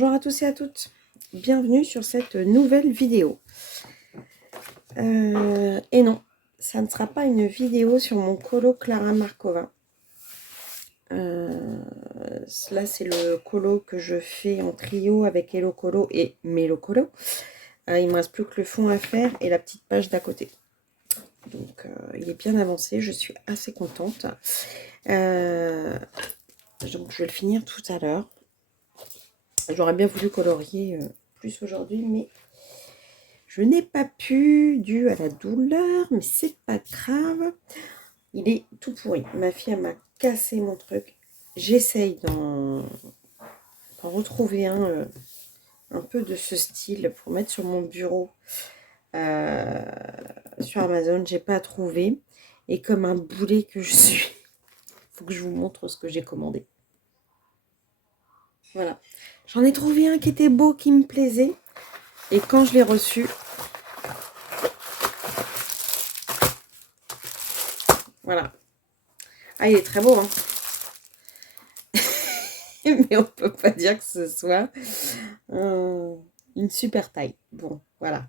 Bonjour à tous et à toutes, bienvenue sur cette nouvelle vidéo. Et non, ça ne sera pas une vidéo sur mon colo Clara Markova. Là c'est le colo que je fais en trio avec Hello Colo et Mélo Colo. Il me reste plus que le fond à faire et la petite page d'à côté. Donc il est bien avancé, je suis assez contente. Donc je vais le finir tout à l'heure. J'aurais bien voulu colorier plus aujourd'hui, mais je n'ai pas pu, dû à la douleur, mais c'est pas grave. Il est tout pourri. Ma fille, elle m'a cassé mon truc. J'essaye d'en retrouver un peu de ce style pour mettre sur mon bureau sur Amazon. J'ai pas trouvé. Et comme un boulet que je suis, il faut que je vous montre ce que j'ai commandé. Voilà. J'en ai trouvé un qui était beau, qui me plaisait. Et quand je l'ai reçu, voilà. Ah, il est très beau, hein. Mais on peut pas dire que ce soit une super taille. Bon, voilà.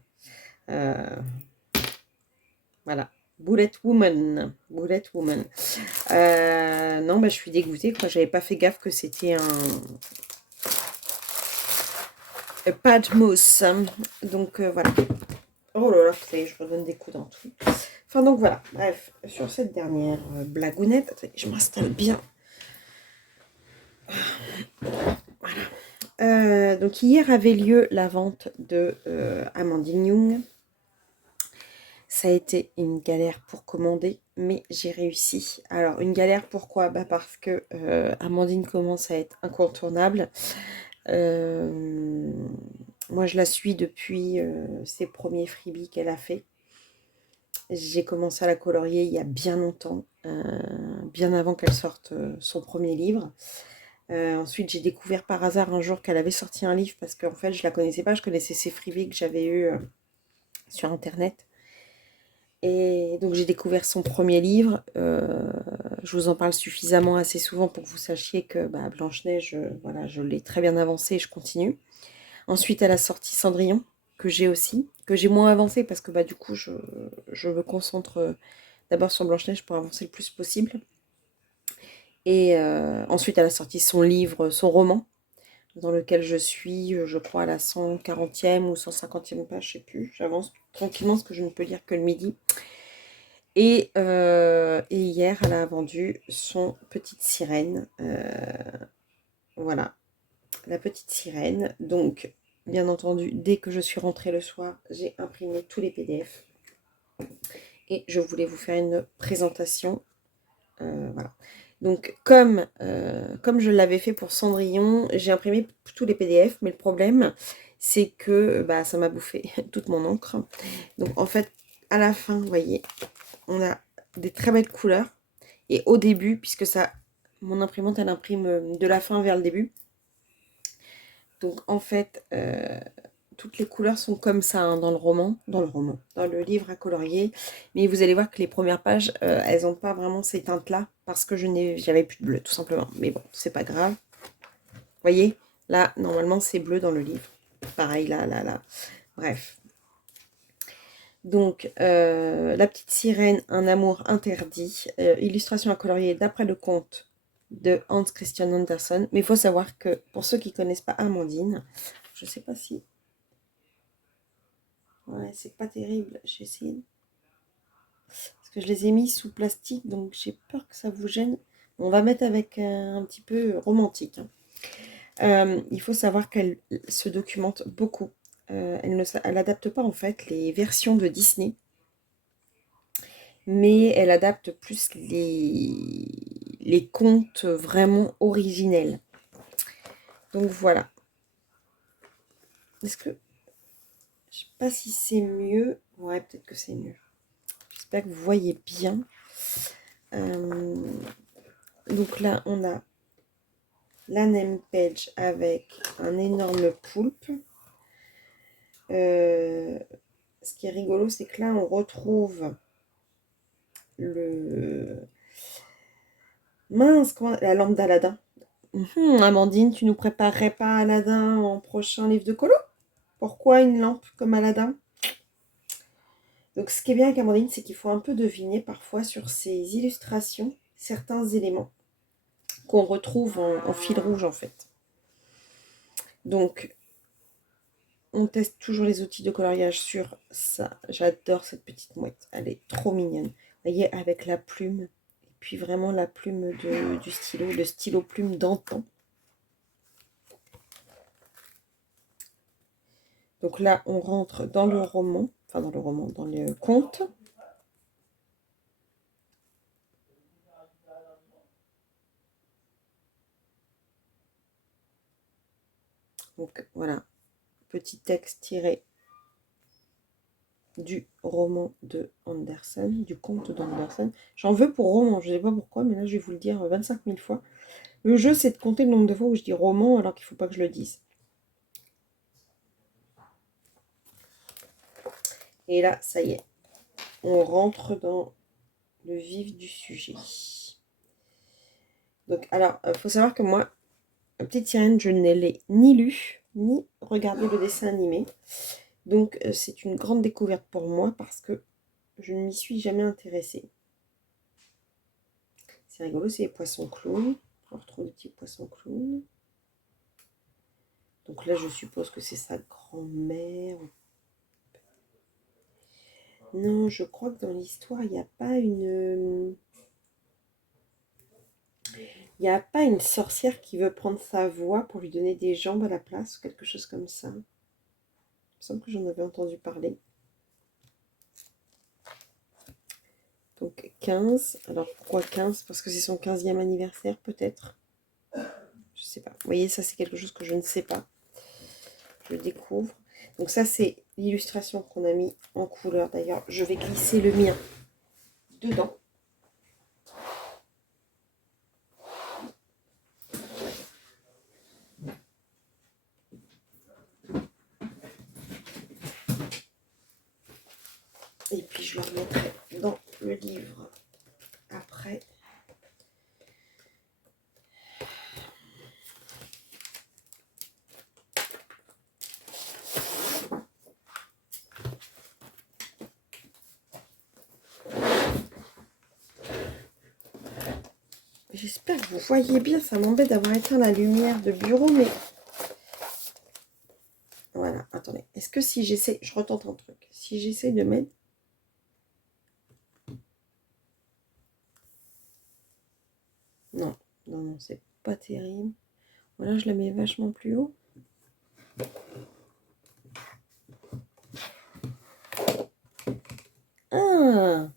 Voilà. Bullet Woman. Bullet Woman. Non, bah, je suis dégoûtée, quoi. J'avais pas fait gaffe que c'était un Patmos. Donc, voilà. Oh là là, ça y est, je redonne des coups dans tout. Enfin, donc, voilà. Bref, sur cette dernière blagounette, attendez, je m'installe bien. Voilà. Donc hier avait lieu la vente de Amandine Young. Ça a été une galère pour commander, mais j'ai réussi. Alors une galère pourquoi? Parce que Amandine commence à être incontournable. Moi je la suis depuis ses premiers freebies qu'elle a fait. J'ai commencé à la colorier il y a bien longtemps, bien avant qu'elle sorte son premier livre. Ensuite, j'ai découvert par hasard un jour qu'elle avait sorti un livre parce qu'en fait, je la connaissais pas. Je connaissais ses freebies que j'avais eu sur Internet. Et donc, j'ai découvert son premier livre. Je vous en parle suffisamment assez souvent pour que vous sachiez que Blanche-Neige, voilà, je l'ai très bien avancé et je continue. Ensuite, elle a sorti Cendrillon, que j'ai aussi, que j'ai moins avancé parce que du coup, je me concentre d'abord sur Blanche-Neige pour avancer le plus possible. Et ensuite, elle a sorti son livre, son roman, dans lequel je suis, je crois, à la 140e ou 150e page, je sais plus. J'avance tranquillement parce que je ne peux lire que le midi. Et hier, elle a vendu son Petite Sirène. Voilà, la Petite Sirène. Donc, bien entendu, dès que je suis rentrée le soir, j'ai imprimé tous les PDF. Et je voulais vous faire une présentation. Voilà. Donc, comme je l'avais fait pour Cendrillon, j'ai imprimé tous les PDF, mais le problème, c'est que ça m'a bouffé toute mon encre. Donc, en fait, à la fin, vous voyez, on a des très belles couleurs. Et au début, puisque mon imprimante, elle imprime de la fin vers le début. Donc, en fait, toutes les couleurs sont comme ça hein, dans le livre à colorier. Mais vous allez voir que les premières pages, elles n'ont pas vraiment ces teintes-là parce que j'avais plus de bleu, tout simplement. Mais bon, c'est pas grave. Vous voyez, là, normalement, c'est bleu dans le livre. Pareil, là. Bref. Donc, La Petite Sirène, un amour interdit. Illustration à colorier d'après le conte de Hans Christian Andersen. Mais il faut savoir que, pour ceux qui ne connaissent pas Amandine, je ne sais pas si... Ouais, c'est pas terrible. J'ai essayé. Parce que je les ai mis sous plastique, donc j'ai peur que ça vous gêne. On va mettre avec un petit peu romantique. Il faut savoir qu'elle se documente beaucoup. Elle n'adapte pas en fait les versions de Disney, mais elle adapte plus les contes vraiment originels. Donc voilà. Est-ce que... Je sais pas si c'est mieux. Ouais, peut-être que c'est mieux. J'espère que vous voyez bien. Donc là, on a la name page avec un énorme poulpe. Ce qui est rigolo, c'est que là, on retrouve la lampe d'Aladin. Amandine, tu nous préparerais pas Aladdin en prochain livre de colo? Pourquoi une lampe comme Aladdin? Donc ce qui est bien avec Amandine, c'est qu'il faut un peu deviner parfois sur ses illustrations certains éléments qu'on retrouve en fil rouge en fait. Donc on teste toujours les outils de coloriage sur ça. J'adore cette petite mouette, elle est trop mignonne. Vous voyez, avec la plume, et puis vraiment la plume du stylo, le stylo plume d'antan. Donc là, on rentre dans le roman, enfin dans le roman, dans le conte. Donc voilà, petit texte tiré du roman de Andersen, du conte d'Andersen. J'en veux pour roman, je ne sais pas pourquoi, mais là je vais vous le dire 25 000 fois. Le jeu, c'est de compter le nombre de fois où je dis roman alors qu'il ne faut pas que je le dise. Et là, ça y est, on rentre dans le vif du sujet. Donc, alors, il faut savoir que moi, La Petite Sirène, je ne l'ai ni lu, ni regardé le dessin animé. Donc, c'est une grande découverte pour moi parce que je ne m'y suis jamais intéressée. C'est rigolo, c'est les poissons clowns. On retrouve des petits poissons clowns. Donc là, je suppose que c'est sa grand-mère. Non, je crois que dans l'histoire, il n'y a pas une... Il n'y a pas une sorcière qui veut prendre sa voix pour lui donner des jambes à la place ou quelque chose comme ça. Il me semble que j'en avais entendu parler. Donc 15. Alors pourquoi 15? Parce que c'est son 15e anniversaire peut-être. Je sais pas. Vous voyez, ça c'est quelque chose que je ne sais pas. Je découvre. Donc ça c'est l'illustration qu'on a mis en couleur. D'ailleurs, je vais glisser le mien dedans. Et puis je le remettrai dans le livre après. J'espère que vous voyez bien, ça m'embête d'avoir éteint la lumière de bureau, mais... Voilà, attendez. Est-ce que si j'essaie... Je retente un truc. Si j'essaie de mettre... Non, non, non, c'est pas terrible. Voilà, je la mets vachement plus haut. Ah,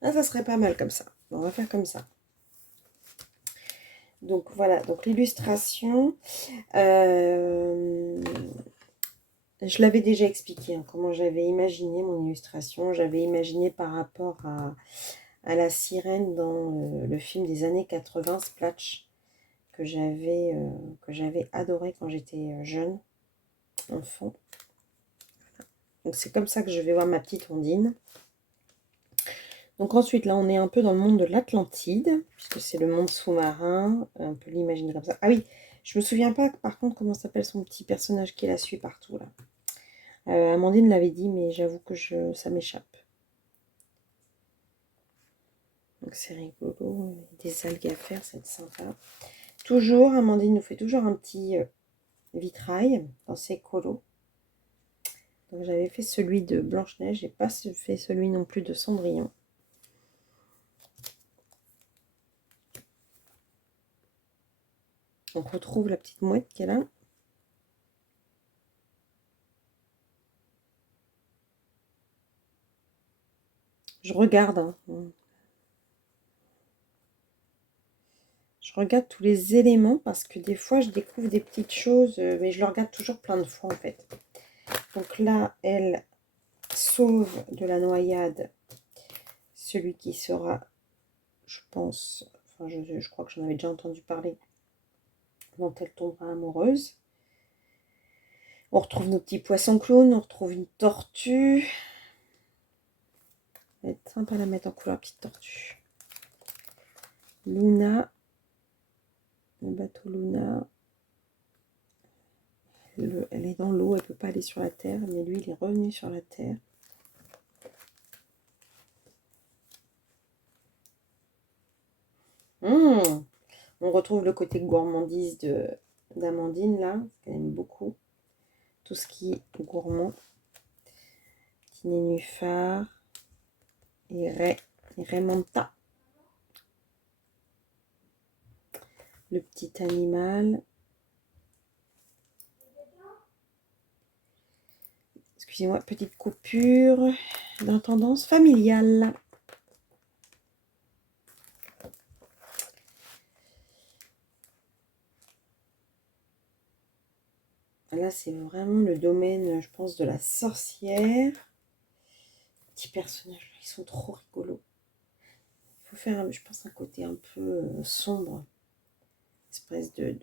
ah, ça serait pas mal comme ça. On va faire comme ça. Donc voilà, donc l'illustration, je l'avais déjà expliqué hein, comment j'avais imaginé mon illustration. J'avais imaginé par rapport à la sirène dans le film des années 80, Splatch, que j'avais adoré quand j'étais jeune, enfant. Donc c'est comme ça que je vais voir ma petite Ondine. Donc ensuite, là, on est un peu dans le monde de l'Atlantide, puisque c'est le monde sous-marin. On peut l'imaginer comme ça. Ah oui, je me souviens pas, par contre, comment s'appelle son petit personnage qui la suit partout, là. Amandine l'avait dit, mais j'avoue que ça m'échappe. Donc c'est rigolo, des algues à faire, c'est sympa. Toujours, Amandine nous fait toujours un petit vitrail dans ses colos. Donc j'avais fait celui de Blanche-Neige, j'ai pas fait celui non plus de Cendrillon. On retrouve la petite mouette qu'elle a. Je regarde, hein. Je regarde tous les éléments parce que des fois, je découvre des petites choses, mais je le regarde toujours plein de fois, en fait. Donc là, elle sauve de la noyade celui qui sera, je pense, enfin, je crois que j'en avais déjà entendu parler, dont elle tombera amoureuse. On retrouve nos petits poissons clowns, on retrouve une tortue. Ça va être sympa à la mettre en couleur, petite tortue. Luna. bateau Luna. Elle est dans l'eau, elle ne peut pas aller sur la terre, mais lui, il est revenu sur la terre. On retrouve le côté gourmandise d'Amandine, là, qu'elle aime beaucoup. Tout ce qui est gourmand. Petit nénuphar. Et Raymanta. Le petit animal. Excusez-moi, petite coupure d'intendance familiale. Là, c'est vraiment le domaine, je pense, de la sorcière. Petits personnages, ils sont trop rigolos. Il faut faire, je pense, un côté un peu sombre. Espèce de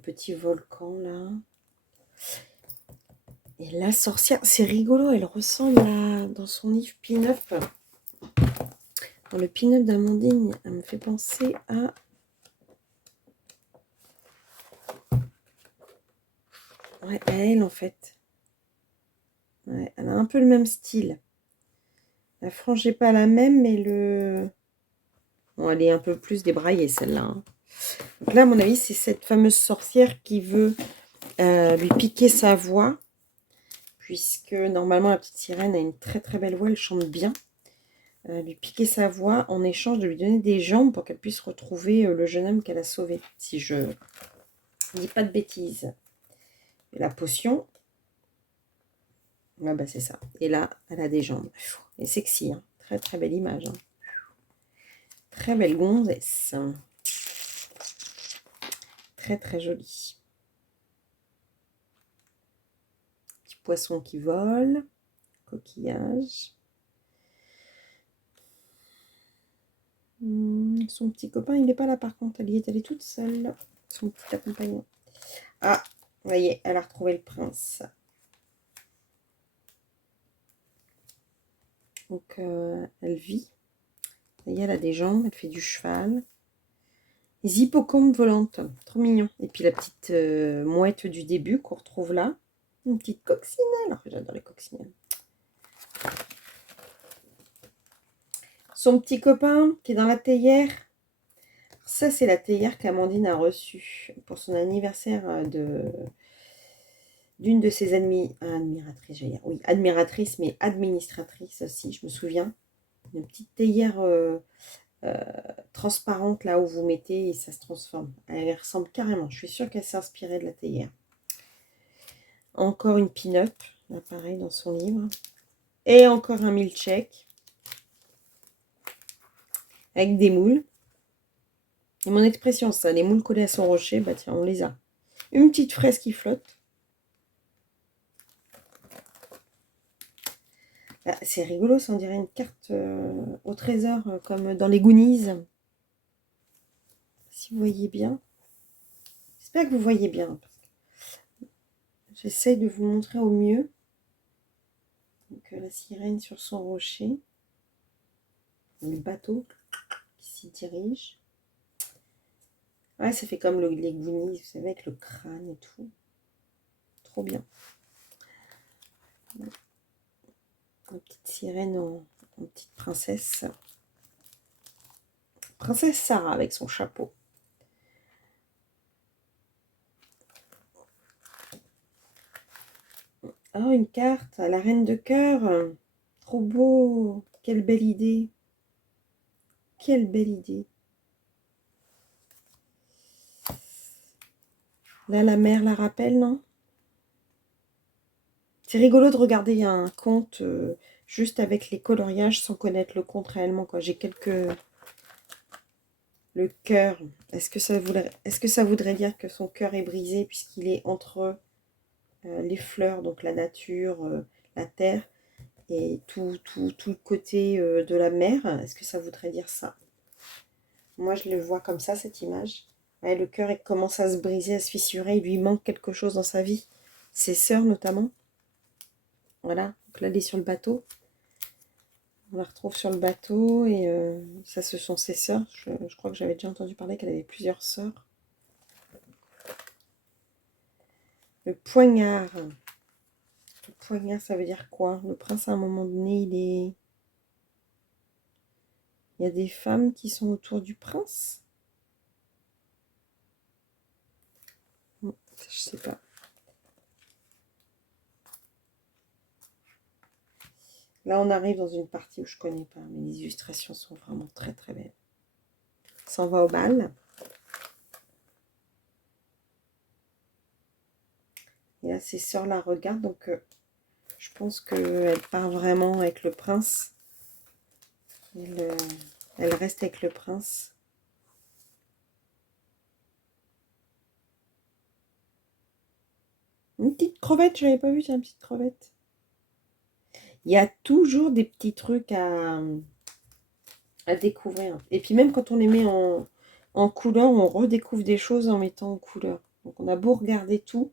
petit volcan, là. Et la sorcière, c'est rigolo, elle ressemble à, dans son livre Pin-Up. Dans le Pin-Up d'Amandine, elle me fait penser à... Ouais, à elle, en fait. Ouais, elle a un peu le même style. La frange n'est pas la même, mais le... Bon, elle est un peu plus débraillée, celle-là. Hein. Donc là, à mon avis, c'est cette fameuse sorcière qui veut lui piquer sa voix. Puisque, normalement, la petite sirène a une très très belle voix, elle chante bien. Lui piquer sa voix en échange de lui donner des jambes pour qu'elle puisse retrouver le jeune homme qu'elle a sauvé. Si je ne dis pas de bêtises. Et la potion... Ouais, bah c'est ça. Et là, elle a des jambes. Et sexy, hein. Très très belle image. Hein. Très belle gonzesse. Très très jolie. Petit poisson qui vole. Coquillage. Son petit copain, il n'est pas là par contre. Elle y est allée toute seule. Son petit accompagnant. Ah, vous voyez, elle a retrouvé le prince. Donc, elle vit. Ça y est, elle a des jambes, elle fait du cheval. Les hippocampes volantes, trop mignon. Et puis la petite mouette du début qu'on retrouve là. Une petite coccinelle. Alors, j'adore les coccinelles. Son petit copain qui est dans la théière. Ça, c'est la théière qu'Amandine a reçue pour son anniversaire d'une de ses admiratrices, j'allais dire. Oui, admiratrice, mais administratrice aussi, je me souviens. Une petite théière transparente là où vous mettez et ça se transforme. Elle ressemble carrément. Je suis sûre qu'elle s'est inspirée de la théière. Encore une pin-up, là pareil dans son livre. Et encore un milkshake avec des moules. Et mon expression, ça, les moules collés à son rocher, bah tiens, on les a. Une petite fraise qui flotte. Ah, c'est rigolo, ça on dirait une carte au trésor, comme dans les Goonies. Si vous voyez bien. J'espère que vous voyez bien. J'essaie de vous montrer au mieux. Donc la sirène sur son rocher. Le bateau qui s'y dirige. Ouais, ça fait comme les Goonies, vous savez, avec le crâne et tout. Trop bien. Une petite sirène en petite princesse. Princesse Sarah avec son chapeau. Oh, une carte à la reine de cœur. Trop beau. Quelle belle idée. Quelle belle idée. Là, la mère la rappelle, non? C'est rigolo de regarder un conte juste avec les coloriages sans connaître le conte réellement. Quoi. J'ai quelques... Le cœur. Est-ce que ça voudrait dire que son cœur est brisé puisqu'il est entre les fleurs, donc la nature, la terre, et tout le côté de la mer? Est-ce que ça voudrait dire ça? Moi, je le vois comme ça, cette image. Ouais, le cœur il commence à se briser, à se fissurer. Il lui manque quelque chose dans sa vie. Ses sœurs, notamment. Voilà. Donc là, elle est sur le bateau. On la retrouve sur le bateau et ça, ce sont ses sœurs. Je crois que j'avais déjà entendu parler qu'elle avait plusieurs sœurs. Le poignard. Le poignard, ça veut dire quoi? Le prince, à un moment donné, il y a des femmes qui sont autour du prince? Je sais pas. Là, on arrive dans une partie où je connais pas, mais les illustrations sont vraiment très très belles. Ça en va au bal. Et là, ses sœurs la regardent, donc je pense qu'elle part vraiment avec le prince. Elle reste avec le prince. Une petite crevette, je n'avais pas vu, c'est une petite crevette. Il y a toujours des petits trucs à découvrir. Et puis même quand on les met en couleur, on redécouvre des choses en mettant en couleur. Donc on a beau regarder tout.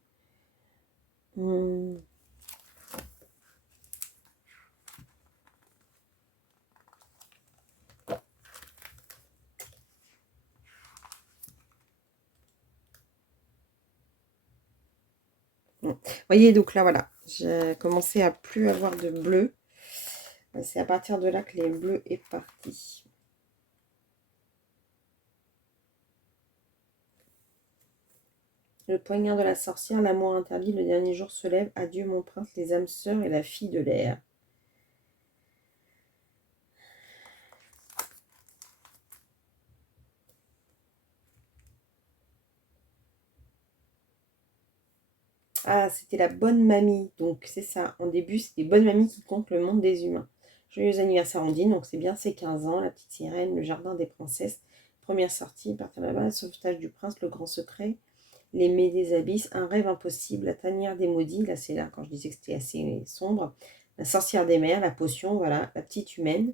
Vous voyez, donc là, voilà, j'ai commencé à plus avoir de bleu. C'est à partir de là que les bleus est parti. Le poignard de la sorcière, l'amour interdit, le dernier jour se lève. Adieu mon prince, les âmes sœurs et la fille de l'air. Ah, c'était la bonne mamie. Donc, c'est ça. En début, c'était bonne mamie qui compte le monde des humains. Joyeux anniversaire, Ondine. Donc, c'est bien ses 15 ans. La petite sirène, le jardin des princesses. Première sortie, partir là-bas. Le sauvetage du prince, le grand secret. Les mets des abysses, un rêve impossible. La tanière des maudits. Là, c'est là quand je disais que c'était assez sombre. La sorcière des mers, la potion. Voilà. La petite humaine.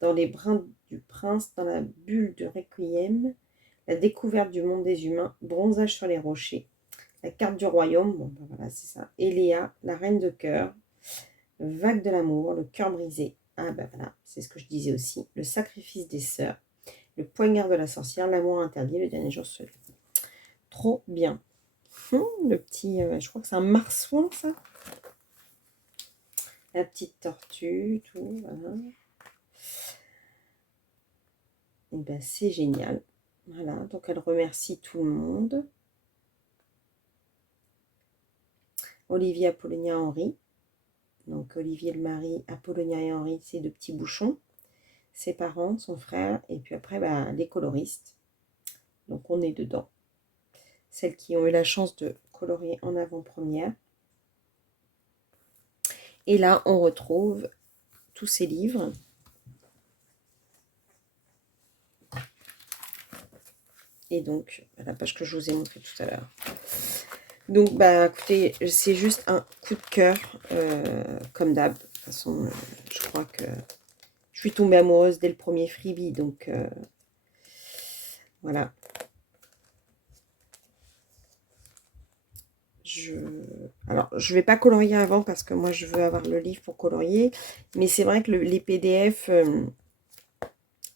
Dans les brins du prince, dans la bulle de Requiem. La découverte du monde des humains. Bronzage sur les rochers. La carte du royaume, bon ben voilà, c'est ça. Eléa, la reine de cœur, vague de l'amour, le cœur brisé. Ah ben voilà, c'est ce que je disais aussi. Le sacrifice des sœurs, le poignard de la sorcière, l'amour interdit, le dernier jour se lève. Trop bien. Le petit, je crois que c'est un marsouin ça. La petite tortue, tout, voilà. Et ben c'est génial. Voilà, donc elle remercie tout le monde. Olivier, Apollonia, Henri. Donc Olivier le mari, Apollonia et Henri, c'est deux petits bouchons. Ses parents, son frère, et puis après bah, les coloristes. Donc on est dedans. Celles qui ont eu la chance de colorier en avant-première. Et là, on retrouve tous ces livres. Et donc, la page que je vous ai montrée tout à l'heure. Donc, bah, écoutez, c'est juste un coup de cœur, comme d'hab. De toute façon, je crois que je suis tombée amoureuse dès le premier freebie. Donc, voilà. Alors, je ne vais pas colorier avant parce que moi, je veux avoir le livre pour colorier. Mais c'est vrai que les PDF,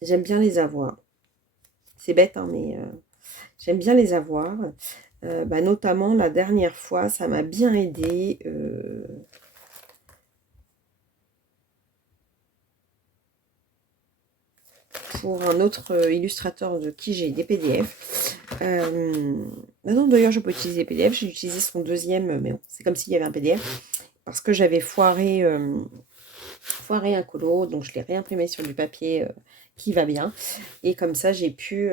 j'aime bien les avoir. C'est bête, hein, mais j'aime bien les avoir. Bah, notamment, la dernière fois, ça m'a bien aidé. Pour un autre illustrateur de qui j'ai des PDF. Non, d'ailleurs, je peux utiliser PDF. J'ai utilisé son deuxième, mais bon, c'est comme s'il y avait un PDF. Parce que j'avais foiré un colo, donc je l'ai réimprimé sur du papier qui va bien. Et comme ça, j'ai pu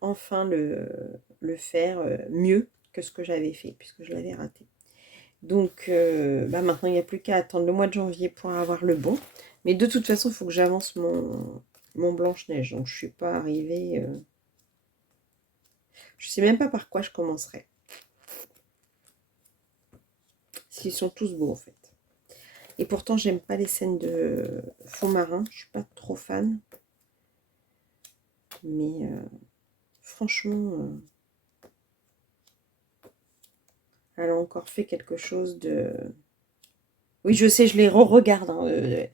enfin le faire mieux que ce que j'avais fait, puisque je l'avais raté. Donc bah maintenant, il n'y a plus qu'à attendre le mois de janvier pour avoir le bon. Mais de toute façon, il faut que j'avance mon Blanche-Neige. Donc je ne suis pas arrivée... je ne sais même pas par quoi je commencerai. S'ils sont tous beaux en fait. Et pourtant, j'aime pas les scènes de fond marin. Je suis pas trop fan. Mais franchement, elle a encore fait quelque chose de... Oui, je sais, je les re-regarde. Hein,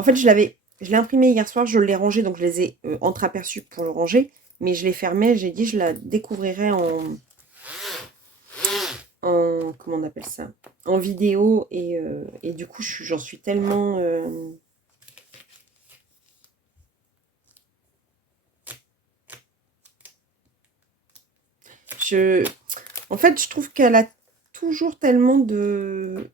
En fait, je l'ai imprimé hier soir, je l'ai rangé, donc je les ai entreaperçus pour le ranger. Mais je l'ai fermé, j'ai dit je la découvrirai comment on appelle ça? En vidéo. Et du coup, j'en suis tellement... En fait, je trouve qu'elle a toujours tellement de...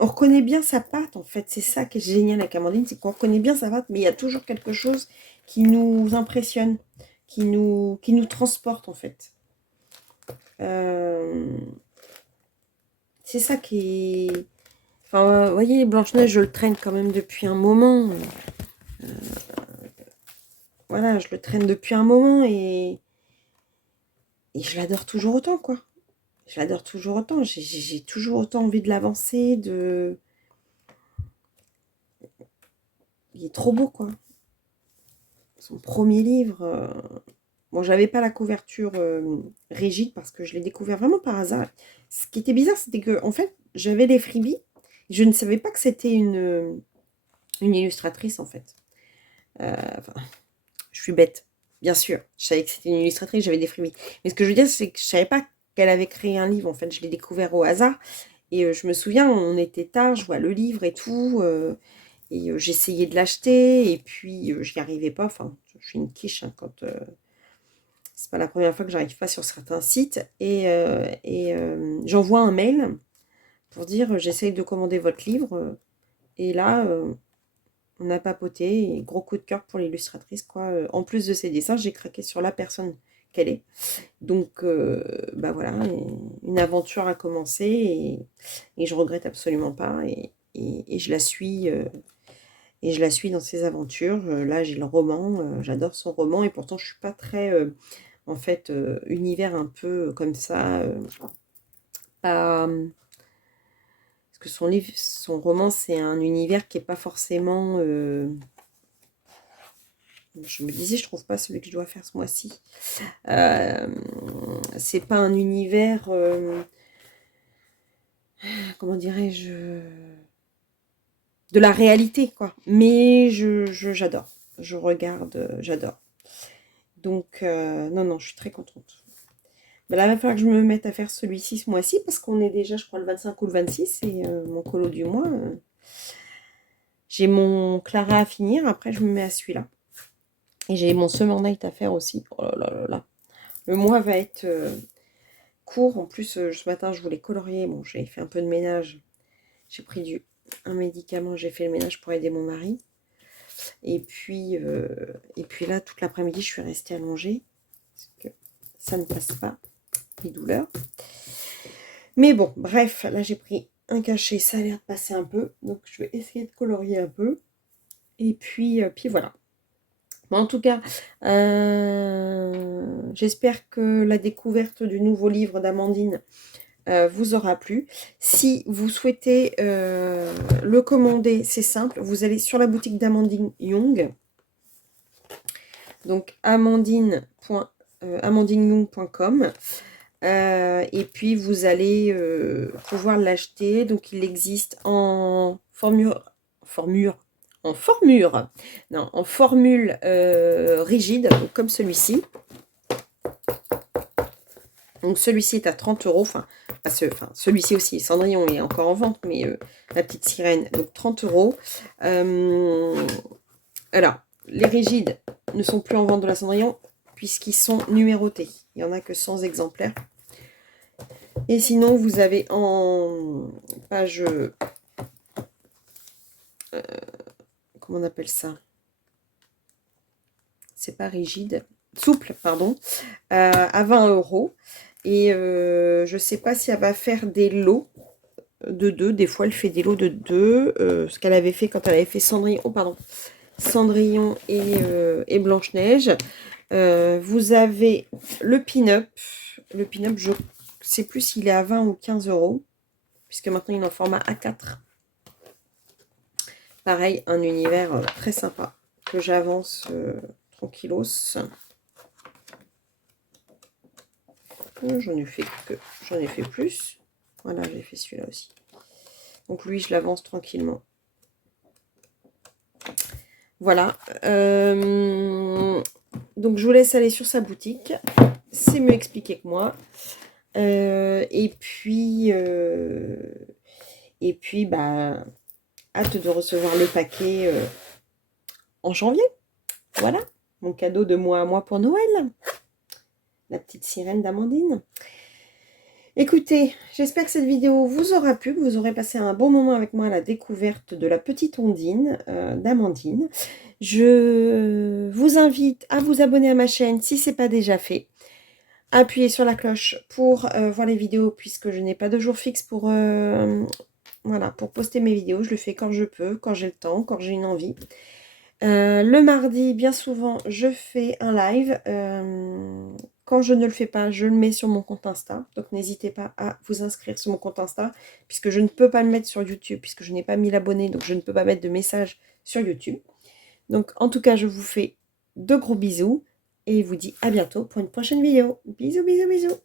On reconnaît bien sa patte, en fait. C'est ça qui est génial avec Amandine, c'est qu'on reconnaît bien sa patte, mais il y a toujours quelque chose qui nous impressionne, qui nous transporte, en fait. C'est ça qui est... Enfin, vous voyez, Blanche-Neige, je le traîne quand même depuis un moment. Voilà, je le traîne depuis un moment et je l'adore toujours autant, quoi. Je l'adore toujours autant. J'ai toujours autant envie de l'avancer, de... Il est trop beau, quoi. Son premier livre... Bon, j'avais pas la couverture rigide parce que je l'ai découvert vraiment par hasard. Ce qui était bizarre, c'était que, en fait, j'avais les freebies. Je ne savais pas que c'était une illustratrice, en fait. Enfin, je suis bête, bien sûr. Je savais que c'était une illustratrice, j'avais des freebies. Mais ce que je veux dire, c'est que je savais pas qu'elle avait créé un livre. En fait, je l'ai découvert au hasard. Et je me souviens, on était tard, je vois le livre et tout. Et j'essayais de l'acheter. Et puis, je n'y arrivais pas. Enfin, je suis une quiche hein, quand... c'est pas la première fois que j'arrive pas sur certains sites. J'envoie un mail pour dire j'essaye de commander votre livre. Et là, on a papoté. Et gros coup de cœur pour l'illustratrice, quoi. En plus de ses dessins, j'ai craqué sur la personne qu'elle est. Donc, bah voilà, une aventure a commencé et je regrette absolument pas. Et je la suis. Et je la suis dans ses aventures. Là, j'ai le roman. J'adore son roman. Et pourtant, je suis pas très... en fait, univers un peu comme ça. Pas... Parce que son roman, c'est un univers qui est pas forcément... je me disais, je trouve pas celui que je dois faire ce mois-ci. C'est pas un univers... comment dirais-je, de la réalité, quoi. Mais j'adore. Je regarde, j'adore. Donc, non, non, je suis très contente. Ben là, il va falloir que je me mette à faire celui-ci ce mois-ci, parce qu'on est déjà, je crois, le 25 ou le 26, et mon colo du mois. J'ai mon Clara à finir, après je me mets à celui-là. Et j'ai mon Summer Night à faire aussi. Oh là là là là. Le mois va être court. En plus, ce matin, je voulais colorier. Bon, j'ai fait un peu de ménage. J'ai pris un médicament, j'ai fait le ménage pour aider mon mari. Et puis là, toute l'après-midi, je suis restée allongée. Parce que ça ne passe pas, les douleurs. Mais bon, bref, là, j'ai pris un cachet. Ça a l'air de passer un peu. Donc, je vais essayer de colorier un peu. Et puis voilà. Bon, en tout cas, j'espère que la découverte du nouveau livre d'Amandine vous aura plu. Si vous souhaitez le commander, c'est simple. Vous allez sur la boutique d'Amandine Young. Donc amandineyoung.com. Et puis vous allez pouvoir l'acheter. Donc il existe en formule rigide, donc comme celui-ci. Donc celui-ci est à 30 euros. Enfin, celui-ci aussi, Cendrillon est encore en vente, mais la petite sirène, donc 30 euros. Alors, les rigides ne sont plus en vente de la Cendrillon puisqu'ils sont numérotés. Il n'y en a que 100 exemplaires. Et sinon, vous avez en page... comment on appelle ça? C'est pas rigide. Souple, pardon. À 20 euros. Et je ne sais pas si elle va faire des lots de 2. Des fois, elle fait des lots de 2. Ce qu'elle avait fait quand elle avait fait Cendrillon. Oh, pardon. Cendrillon et Blanche-Neige. Vous avez le pin-up. Le pin-up, je ne sais plus s'il est à 20 ou 15 euros. Puisque maintenant, il est en format A4. Pareil, un univers très sympa. Que j'avance tranquillos. J'en ai fait plus. Voilà, j'ai fait celui-là aussi. Donc lui, je l'avance tranquillement. Voilà. Donc, je vous laisse aller sur sa boutique. C'est mieux expliqué que moi. Et puis, bah, hâte de recevoir le paquet en janvier. Voilà, mon cadeau de moi à moi pour Noël. La petite sirène d'Amandine. Écoutez, j'espère que cette vidéo vous aura plu, que vous aurez passé un bon moment avec moi à la découverte de la petite ondine d'Amandine. Je vous invite à vous abonner à ma chaîne si ce n'est pas déjà fait. Appuyez sur la cloche pour voir les vidéos puisque je n'ai pas de jour fixe voilà, pour poster mes vidéos. Je le fais quand je peux, quand j'ai le temps, quand j'ai une envie. Le mardi, bien souvent, je fais un live. Quand je ne le fais pas, je le mets sur mon compte Insta. Donc, n'hésitez pas à vous inscrire sur mon compte Insta, puisque je ne peux pas le mettre sur YouTube, puisque je n'ai pas 1000 abonnés, donc je ne peux pas mettre de messages sur YouTube. Donc, en tout cas, je vous fais de gros bisous et vous dis à bientôt pour une prochaine vidéo. Bisous, bisous, bisous.